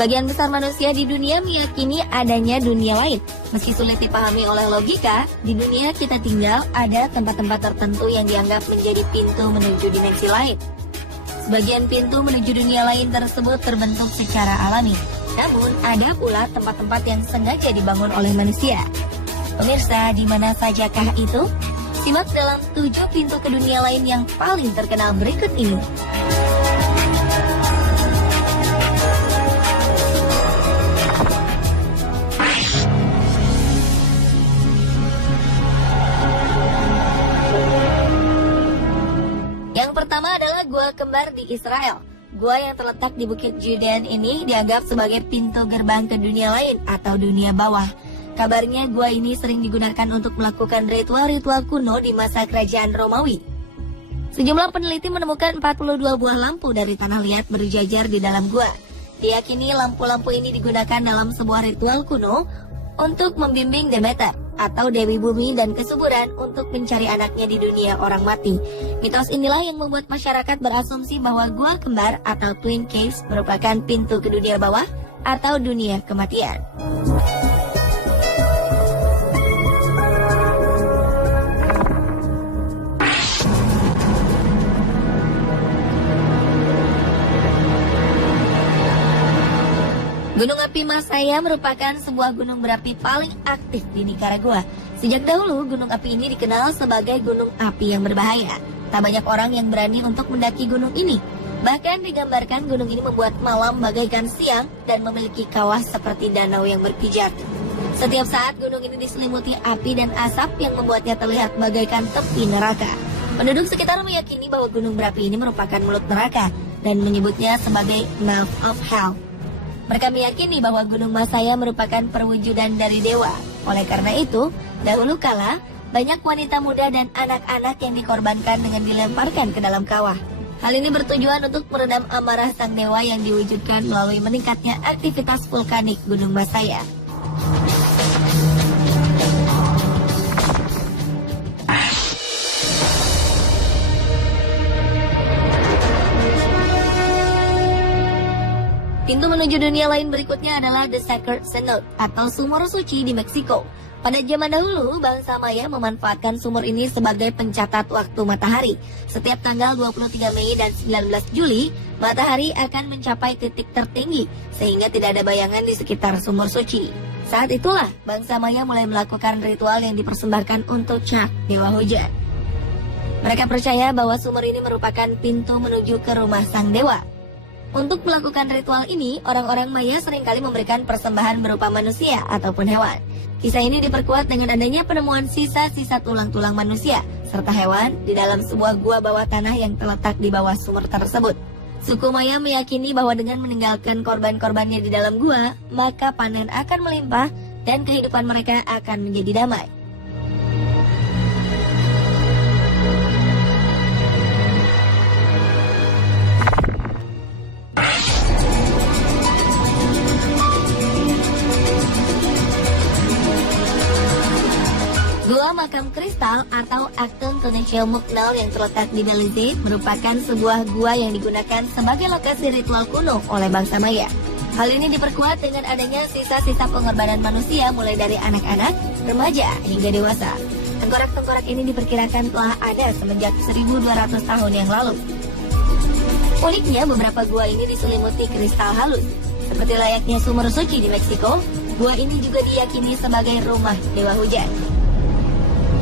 Sebagian besar manusia di dunia meyakini adanya dunia lain. Meski sulit dipahami oleh logika, di dunia kita tinggal ada tempat-tempat tertentu yang dianggap menjadi pintu menuju dimensi lain. Sebagian pintu menuju dunia lain tersebut terbentuk secara alami. Namun, ada pula tempat-tempat yang sengaja dibangun oleh manusia. Pemirsa, di mana sajakah itu? Simak dalam 7 pintu ke dunia lain yang paling terkenal berikut ini. Yang pertama adalah Gua Kembar di Israel. Gua yang terletak di Bukit Judean ini dianggap sebagai pintu gerbang ke dunia lain atau dunia bawah. Kabarnya gua ini sering digunakan untuk melakukan ritual-ritual kuno di masa kerajaan Romawi. Sejumlah peneliti menemukan 42 buah lampu dari tanah liat berjajar di dalam gua. Diyakini lampu-lampu ini digunakan dalam sebuah ritual kuno untuk membimbing Demeter atau Dewi Bumi dan kesuburan untuk mencari anaknya di dunia orang mati. Mitos inilah yang membuat masyarakat berasumsi bahwa Gua Kembar atau Twin Caves merupakan pintu ke dunia bawah atau dunia kematian. Gunung api Masaya merupakan sebuah gunung berapi paling aktif di Nicaragua. Sejak dahulu, gunung api ini dikenal sebagai gunung api yang berbahaya. Tak banyak orang yang berani untuk mendaki gunung ini. Bahkan digambarkan gunung ini membuat malam bagaikan siang dan memiliki kawah seperti danau yang berpijak. Setiap saat gunung ini diselimuti api dan asap yang membuatnya terlihat bagaikan tepi neraka. Penduduk sekitar meyakini bahwa gunung berapi ini merupakan mulut neraka dan menyebutnya sebagai Mouth of Hell. Mereka meyakini bahwa Gunung Masaya merupakan perwujudan dari dewa. Oleh karena itu, dahulu kala, banyak wanita muda dan anak-anak yang dikorbankan dengan dilemparkan ke dalam kawah. Hal ini bertujuan untuk meredam amarah sang dewa yang diwujudkan melalui meningkatnya aktivitas vulkanik Gunung Masaya. Pintu menuju dunia lain berikutnya adalah The Sacred Cenote atau sumur suci di Meksiko. Pada zaman dahulu, bangsa Maya memanfaatkan sumur ini sebagai pencatat waktu matahari. Setiap tanggal 23 Mei dan 19 Juli, matahari akan mencapai titik tertinggi, sehingga tidak ada bayangan di sekitar sumur suci. Saat itulah, bangsa Maya mulai melakukan ritual yang dipersembahkan untuk Chak, dewa hujan. Mereka percaya bahwa sumur ini merupakan pintu menuju ke rumah sang dewa. Untuk melakukan ritual ini, orang-orang Maya seringkali memberikan persembahan berupa manusia ataupun hewan. Kisah ini diperkuat dengan adanya penemuan sisa-sisa tulang-tulang manusia serta hewan di dalam sebuah gua bawah tanah yang terletak di bawah sumur tersebut. Suku Maya meyakini bahwa dengan meninggalkan korban-korbannya di dalam gua, maka panen akan melimpah dan kehidupan mereka akan menjadi damai. Gua Makam Kristal atau Acton Tonatiuh Muknal yang terletak di Belize merupakan sebuah gua yang digunakan sebagai lokasi ritual kuno oleh bangsa Maya. Hal ini diperkuat dengan adanya sisa-sisa pengorbanan manusia mulai dari anak-anak, remaja, hingga dewasa. Tengkorak-tengkorak ini diperkirakan telah ada semenjak 1200 tahun yang lalu. Uniknya, beberapa gua ini diselimuti kristal halus. Seperti layaknya sumur suci di Meksiko, gua ini juga diyakini sebagai rumah dewa hujan.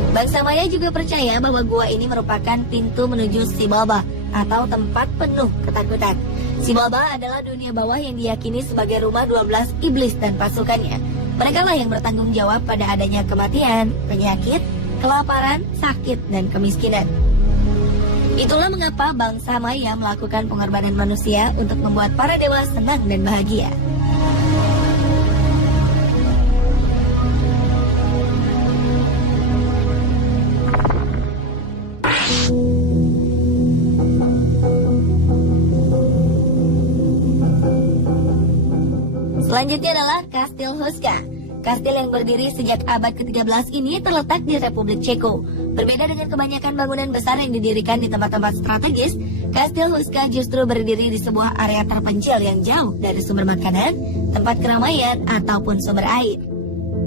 Bangsa Maya juga percaya bahwa gua ini merupakan pintu menuju Xibalba atau tempat penuh ketakutan. Xibalba adalah dunia bawah yang diyakini sebagai rumah 12 iblis dan pasukannya. Mereka lah yang bertanggung jawab pada adanya kematian, penyakit, kelaparan, sakit, dan kemiskinan. Itulah mengapa bangsa Maya melakukan pengorbanan manusia untuk membuat para dewa senang dan bahagia. Selanjutnya adalah Kastil Huska. Kastil yang berdiri sejak abad ke-13 ini terletak di Republik Ceko. Berbeda dengan kebanyakan bangunan besar yang didirikan di tempat-tempat strategis, Kastil Huzka justru berdiri di sebuah area terpencil yang jauh dari sumber makanan, tempat keramaian, ataupun sumber air.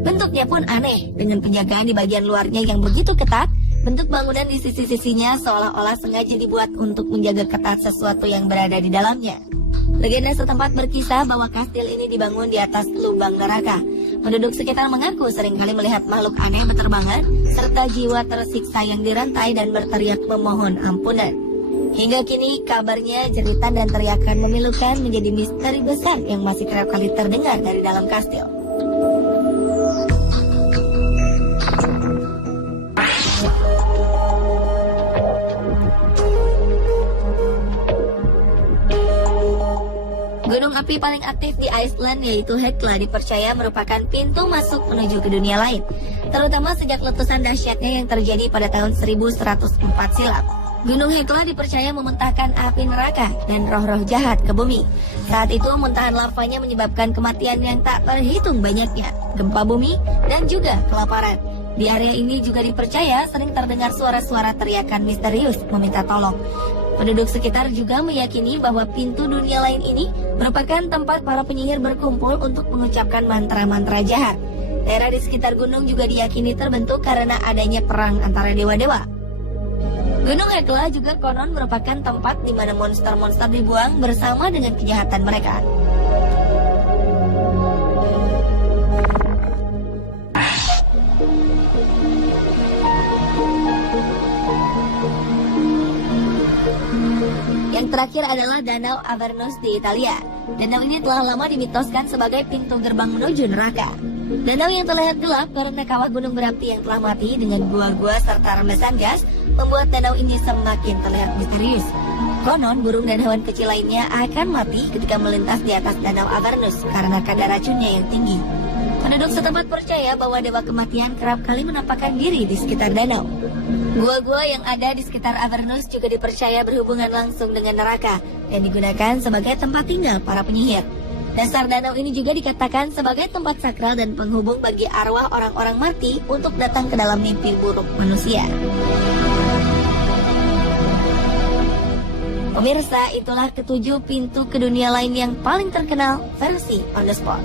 Bentuknya pun aneh, dengan penjagaan di bagian luarnya yang begitu ketat. Bentuk bangunan di sisi-sisinya seolah-olah sengaja dibuat untuk menjaga ketat sesuatu yang berada di dalamnya. Legenda setempat berkisah bahwa kastil ini dibangun di atas lubang neraka. Penduduk sekitar mengaku seringkali melihat makhluk aneh berterbangan, serta jiwa tersiksa yang dirantai dan berteriak memohon ampunan. Hingga kini kabarnya jeritan dan teriakan memilukan menjadi misteri besar yang masih kerap kali terdengar dari dalam kastil. Gunung api paling aktif di Iceland yaitu Hekla dipercaya merupakan pintu masuk menuju ke dunia lain, terutama sejak letusan dahsyatnya yang terjadi pada tahun 1104 silam. Gunung Hekla dipercaya memuntahkan api neraka dan roh-roh jahat ke bumi. Saat itu muntahan lavanya menyebabkan kematian yang tak terhitung banyaknya, gempa bumi, dan juga kelaparan. Di area ini juga dipercaya sering terdengar suara-suara teriakan misterius meminta tolong. Penduduk sekitar juga meyakini bahwa pintu dunia lain ini merupakan tempat para penyihir berkumpul untuk mengucapkan mantra-mantra jahat. Daerah di sekitar gunung juga diyakini terbentuk karena adanya perang antara dewa-dewa. Gunung Hekla juga konon merupakan tempat di mana monster-monster dibuang bersama dengan kejahatan mereka. Yang terakhir adalah Danau Avernus di Italia. Danau ini telah lama dimitoskan sebagai pintu gerbang menuju neraka. Danau yang terlihat gelap karena kawah gunung berapi yang telah mati dengan gua-gua serta rembesan gas membuat danau ini semakin terlihat misterius. Konon burung dan hewan kecil lainnya akan mati ketika melintas di atas Danau Avernus karena kadar racunnya yang tinggi. Penduduk setempat percaya bahwa dewa kematian kerap kali menampakkan diri di sekitar danau. Gua-gua yang ada di sekitar Avernus juga dipercaya berhubungan langsung dengan neraka dan digunakan sebagai tempat tinggal para penyihir. Dasar danau ini juga dikatakan sebagai tempat sakral dan penghubung bagi arwah orang-orang mati untuk datang ke dalam mimpi buruk manusia. Pemirsa, itulah ketujuh pintu ke dunia lain yang paling terkenal versi On The Spot.